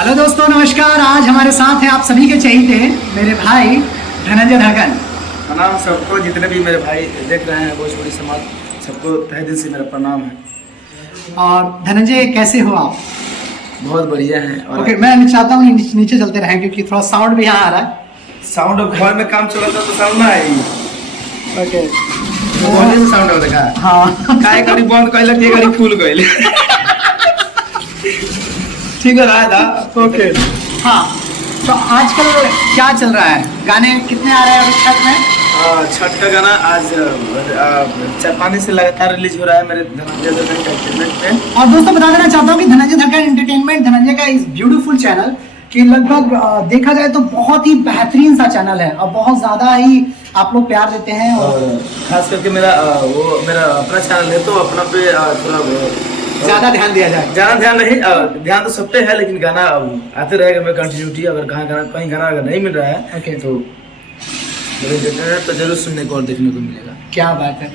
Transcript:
Hello दोस्तों, नमस्कार। आज हमारे साथ हैं आप सभी के चहेते मेरे भाई धनंजय धड़कन। प्रणाम सबको, जितने भी मेरे भाई देख रहे हैं भोजपुरी समाज, सबको तहे दिल से मेरा प्रणाम है। और धनंजय, कैसे हो आप? बहुत बढ़िया है। और ओके, मैं चाहता हूँ नीचे चलते रहें क्योंकि थोड़ा साउंड भी यहाँ आ रहा है। साउंड घर में काम चल रहा था तो साउंड ना आई। ओके, वॉल्यूम में साउंड होता है। हाँ काय गाड़ी बंद कैल के गाड़ी फुल कैल ठीक है रहा था। ओके, हाँ। तो आजकल क्या चल रहा है? गाने कितने आ रहे हैं अभी छठ में? छठ का गाना आज 4-5 दिन से लगातार रिलीज हो रहा है मेरे धनंजय धड़कन का एंटरटेनमेंट पे। और दोस्तों, बता देना चाहता हूँ कि धनंजय धड़कन एंटरटेनमेंट, धनंजय का इस ब्यूटीफुल चैनल कि लगभग देखा जाए तो बहुत ही बेहतरीन सा चैनल है और बहुत ज़्यादा ही आप लोग प्यार देते हैं। और खास करके मेरा अपना चैनल है तो अपना पे थोड़ा ज़्यादा ध्यान दिया जाए। ज्यादा ध्यान नहीं, ध्यान तो सब पे है, लेकिन गाना आते रहेगा। मैं कंटिन्यूटी अगर कहीं गाना अगर नहीं मिल रहा है ओके, तो मेरे तो जरूर सुनने को और देखने को मिलेगा। क्या बात है।